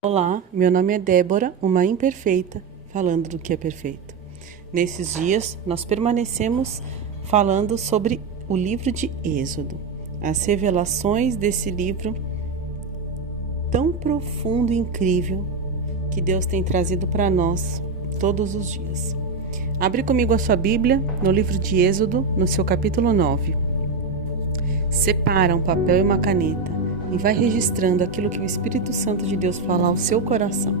Olá, meu nome é Débora, uma imperfeita, falando do que é perfeito. Nesses dias, nós permanecemos falando sobre o livro de Êxodo, as revelações desse livro tão profundo e incrível que Deus tem trazido para nós todos os dias. Abre comigo a sua Bíblia no livro de Êxodo, no seu capítulo 9. Separa um papel e uma caneta e vai registrando aquilo que o Espírito Santo de Deus fala ao seu coração.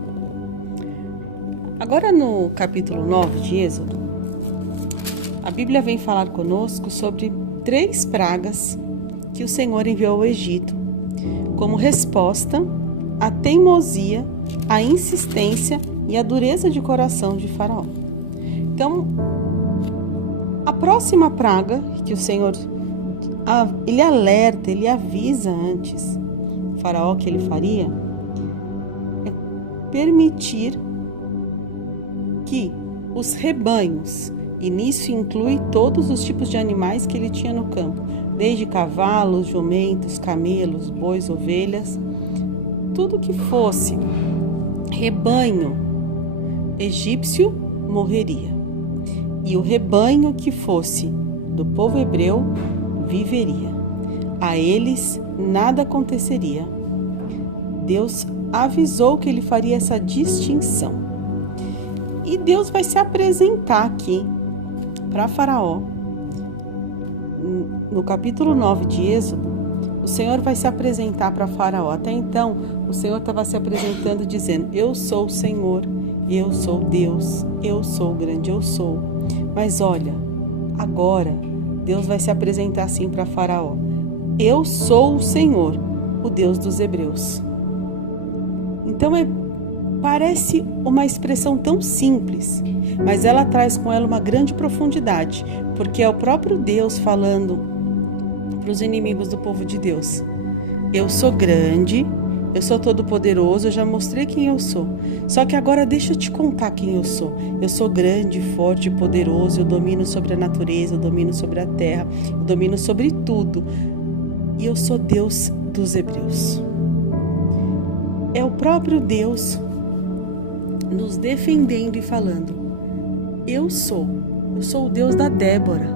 Agora no capítulo 9 de Êxodo, a Bíblia vem falar conosco sobre 3 pragas que o Senhor enviou ao Egito como resposta à teimosia, à insistência e à dureza de coração de Faraó. Então, a próxima praga que o Senhor ele alerta, ele avisa antes Faraó que ele faria é permitir que os rebanhos, e nisso inclui todos os tipos de animais que ele tinha no campo, desde cavalos, jumentos, camelos, bois, ovelhas, tudo que fosse rebanho egípcio morreria, e o rebanho que fosse do povo hebreu viveria. A eles nada aconteceria. Deus avisou que ele faria essa distinção. E Deus vai se apresentar aqui para Faraó. No capítulo 9 de Êxodo, o Senhor vai se apresentar para Faraó. Até então, o Senhor estava se apresentando dizendo: eu sou o Senhor, eu sou Deus, eu sou o grande eu sou. Mas olha, agora Deus vai se apresentar assim para Faraó: eu sou o Senhor, o Deus dos Hebreus. Então parece uma expressão tão simples, mas ela traz com ela uma grande profundidade, porque é o próprio Deus falando para os inimigos do povo de Deus: eu sou grande, eu sou todo poderoso, eu já mostrei quem eu sou. Só que agora deixa eu te contar quem eu sou. Eu sou grande, forte, poderoso, eu domino sobre a natureza, eu domino sobre a terra, eu domino sobre tudo. E eu sou Deus dos Hebreus. É o próprio Deus nos defendendo e falando: eu sou o Deus da Débora,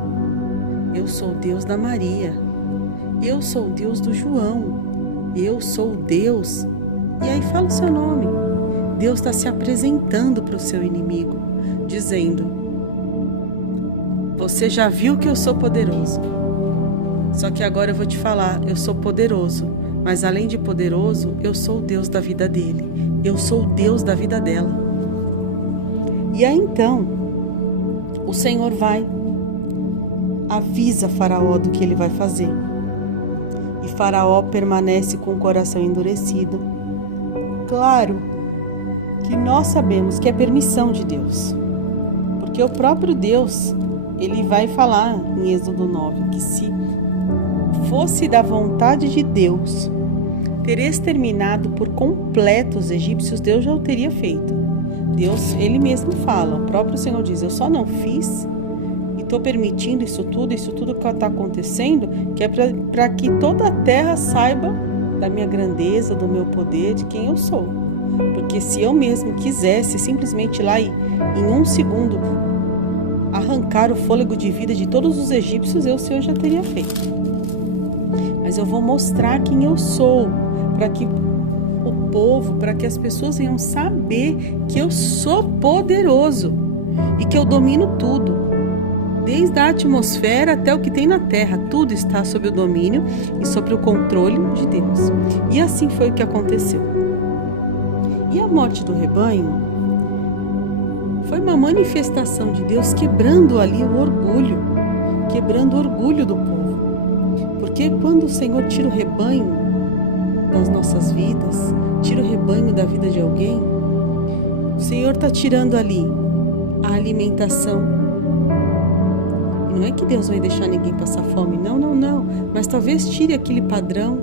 eu sou o Deus da Maria, eu sou o Deus do João, eu sou o Deus. E aí fala o seu nome. Deus está se apresentando para o seu inimigo, dizendo: você já viu que eu sou poderoso, só que agora eu vou te falar, eu sou poderoso, mas além de poderoso, eu sou o Deus da vida dele, eu sou o Deus da vida dela. E aí então, o Senhor avisa Faraó do que ele vai fazer. E Faraó permanece com o coração endurecido. Claro que nós sabemos que é permissão de Deus, porque o próprio Deus, ele vai falar em Êxodo 9, que se fosse da vontade de Deus ter exterminado por completo os egípcios, Deus já o teria feito. Deus, ele mesmo fala, o próprio Senhor diz: eu só não fiz e estou permitindo isso tudo que está acontecendo, que é para que toda a terra saiba da minha grandeza, do meu poder, de quem eu sou. Porque se eu mesmo quisesse simplesmente ir lá e em 1 segundo arrancar o fôlego de vida de todos os egípcios, o Senhor já teria feito. Mas eu vou mostrar quem eu sou, para que o povo, para que as pessoas venham saber que eu sou poderoso e que eu domino tudo. Desde a atmosfera até o que tem na terra, tudo está sob o domínio e sob o controle de Deus. E assim foi o que aconteceu. E a morte do rebanho foi uma manifestação de Deus quebrando ali o orgulho, quebrando o orgulho do povo. Porque quando o Senhor tira o rebanho das nossas vidas, tira o rebanho da vida de alguém, o Senhor está tirando ali a alimentação. E não é que Deus vai deixar ninguém passar fome, não. Mas talvez tire aquele padrão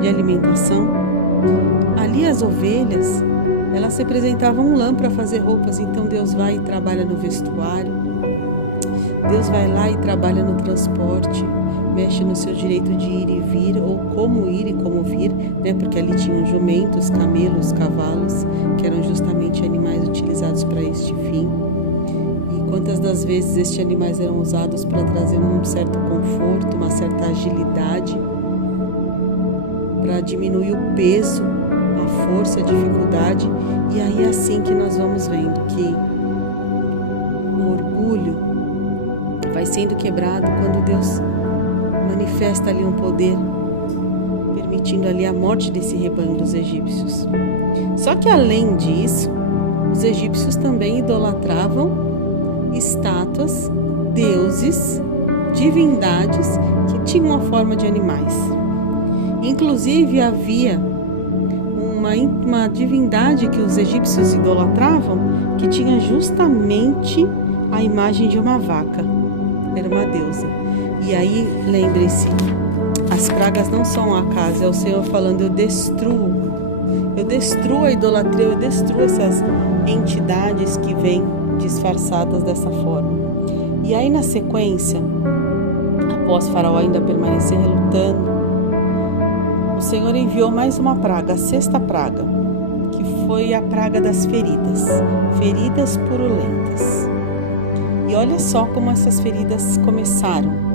de alimentação. Ali as ovelhas, elas representavam um lã para fazer roupas, então Deus vai e trabalha no vestuário. Deus vai lá e trabalha no transporte. mexe no seu direito de ir e vir, ou como ir e como vir, né? Porque ali tinham jumentos, camelos, cavalos, que eram justamente animais utilizados para este fim. E quantas das vezes estes animais eram usados para trazer um certo conforto, uma certa agilidade, para diminuir o peso, a força, a dificuldade. E aí é assim que nós vamos vendo que o orgulho vai sendo quebrado quando Deus manifesta ali um poder, permitindo ali a morte desse rebanho dos egípcios. Só que além disso, os egípcios também idolatravam estátuas, deuses, divindades que tinham a forma de animais. Inclusive havia uma divindade que os egípcios idolatravam que tinha justamente a imagem de uma vaca. Era uma deusa. E aí, lembre-se, as pragas não são ao acaso, é o Senhor falando: eu destruo a idolatria, eu destruo essas entidades que vêm disfarçadas dessa forma. E aí, na sequência, após Faraó ainda permanecer relutando, o Senhor enviou mais uma praga, a sexta praga, que foi a praga das feridas purulentas. E olha só como essas feridas começaram.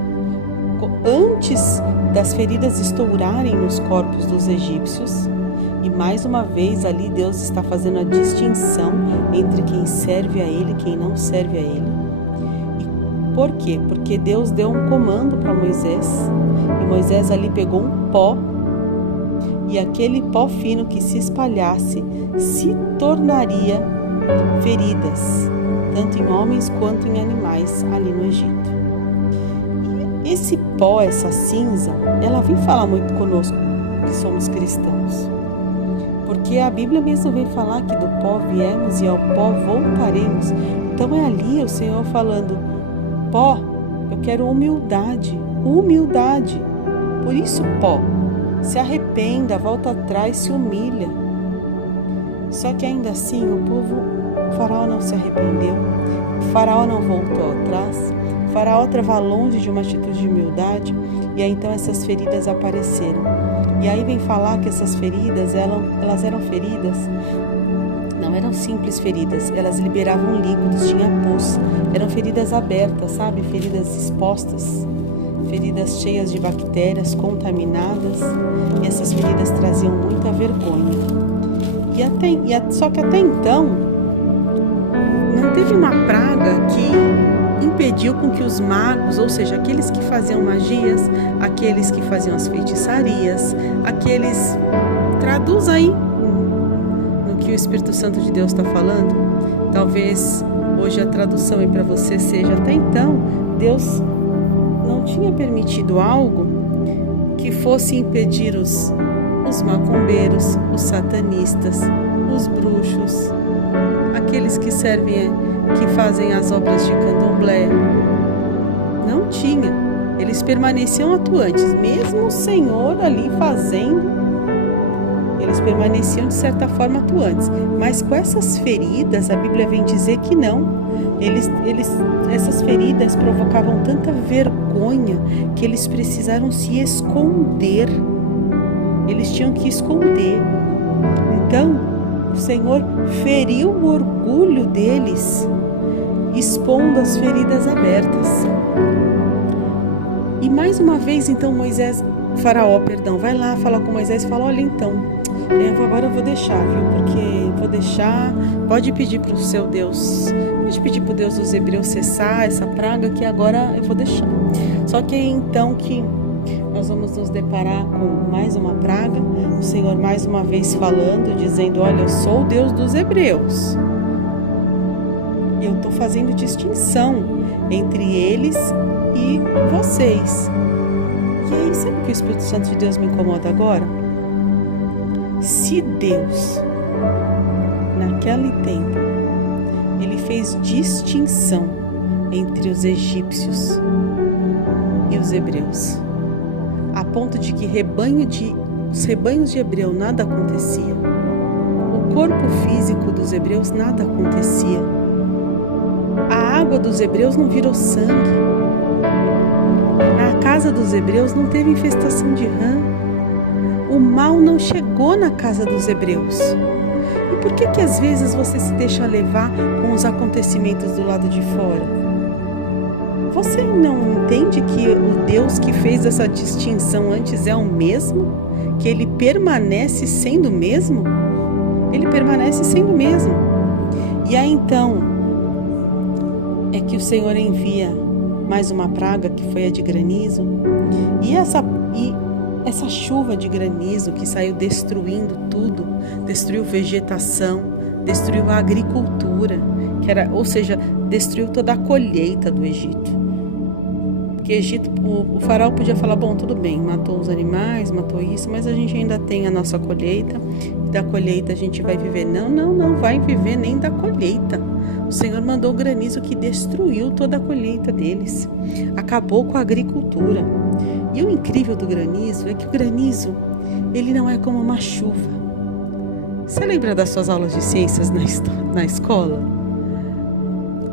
Antes das feridas estourarem nos corpos dos egípcios, e mais uma vez ali Deus está fazendo a distinção entre quem serve a Ele e quem não serve a Ele. E por quê? Porque Deus deu um comando para Moisés, e Moisés ali pegou um pó, e aquele pó fino que se espalhasse se tornaria feridas, tanto em homens quanto em animais ali no Egito. E esse pó, essa cinza, ela vem falar muito conosco que somos cristãos, porque a Bíblia mesmo vem falar que do pó viemos e ao pó voltaremos. Então é ali o Senhor falando: pó, eu quero humildade, por isso pó, se arrependa, volta atrás, se humilha. Só que ainda assim o Faraó não se arrependeu, o Faraó não voltou atrás, o Faraó estava longe de uma atitude de humildade, e aí então essas feridas apareceram. E aí vem falar que essas feridas, elas eram feridas, não eram simples feridas, elas liberavam líquidos, tinha pus, eram feridas abertas, sabe? Feridas expostas, feridas cheias de bactérias, contaminadas, e essas feridas traziam muita vergonha. Só que até então, não teve uma praga que impediu com que os magos, ou seja, aqueles que faziam magias, aqueles que faziam as feitiçarias, aqueles... Traduz aí no que o Espírito Santo de Deus está falando. Talvez hoje a tradução aí para você seja: até então, Deus não tinha permitido algo que fosse impedir os macumbeiros, os satanistas, os bruxos, aqueles que fazem as obras de candomblé. Não tinha. Eles permaneciam atuantes, mesmo o Senhor ali fazendo, eles permaneciam de certa forma atuantes. Mas com essas feridas, a Bíblia vem dizer que não. Essas feridas provocavam tanta vergonha que eles precisaram se esconder. Eles tinham que esconder. Então, o Senhor feriu o orgulho deles, expondo as feridas abertas. E mais uma vez, então, Faraó, vai lá falar com Moisés e fala: olha, então, agora eu vou deixar, pode pedir para o seu Deus, pode pedir para o Deus dos hebreus cessar essa praga, que agora eu vou deixar. Só que então que nós vamos nos deparar com mais uma praga, o Senhor mais uma vez falando, dizendo: olha, eu sou o Deus dos hebreus, eu estou fazendo distinção entre eles e vocês. E aí, sabe que o Espírito Santo de Deus me incomoda agora? Se Deus, naquele tempo, Ele fez distinção entre os egípcios e os hebreus, a ponto de que os rebanhos de hebreu nada acontecia, o corpo físico dos hebreus nada acontecia, a água dos hebreus não virou sangue, Na casa dos hebreus não teve infestação de rã. O mal não chegou na casa dos hebreus. E por que às vezes você se deixa levar com os acontecimentos do lado de fora? Você não entende que o Deus que fez essa distinção antes é o mesmo? Que ele permanece sendo o mesmo? Ele permanece sendo o mesmo. E aí então é que o Senhor envia mais uma praga, que foi a de granizo. E essa chuva de granizo que saiu destruindo tudo, destruiu vegetação, destruiu a agricultura, ou seja, destruiu toda a colheita do Egito. Porque Egito, o faraó podia falar, bom, tudo bem, matou os animais, matou isso, mas a gente ainda tem a nossa colheita, e da colheita a gente vai viver. Não vai viver nem da colheita. O Senhor mandou o granizo que destruiu toda a colheita deles, acabou com a agricultura. E o incrível do granizo é que o granizo, ele não é como uma chuva. Você lembra das suas aulas de ciências na escola?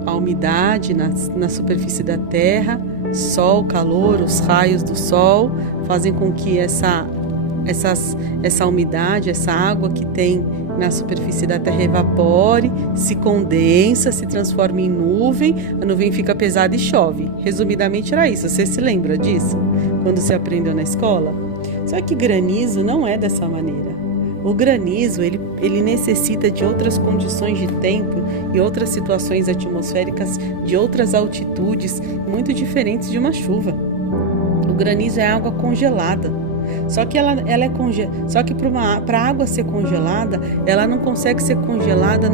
A umidade na superfície da terra, sol, calor, os raios do sol fazem com que essa umidade, essa água que tem na superfície da terra evapore, se condensa, se transforma em nuvem, a nuvem fica pesada e chove. Resumidamente era isso, você se lembra disso? Quando você aprendeu na escola? Só que granizo não é dessa maneira. O granizo, ele necessita de outras condições de tempo e outras situações atmosféricas de outras altitudes muito diferentes de uma chuva. O granizo é água congelada. Só que só que para a água ser congelada, ela não consegue ser congelada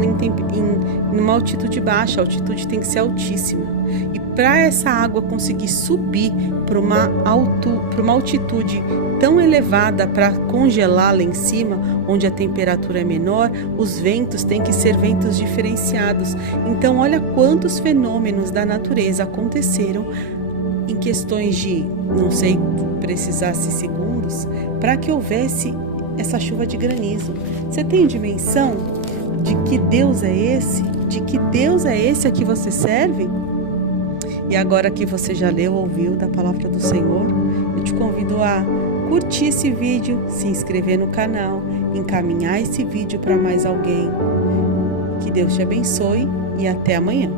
numa altitude baixa, a altitude tem que ser altíssima. E para essa água conseguir subir para uma altitude tão elevada para congelar lá em cima, onde a temperatura é menor, os ventos têm que ser ventos diferenciados. Então, olha quantos fenômenos da natureza aconteceram em questões de, não sei, precisasse segundos, para que houvesse essa chuva de granizo. Você tem dimensão de que Deus é esse? De que Deus é esse a que você serve? E agora que você já leu, ouviu da palavra do Senhor, eu te convido a curtir esse vídeo, se inscrever no canal, encaminhar esse vídeo para mais alguém. Que Deus te abençoe e até amanhã.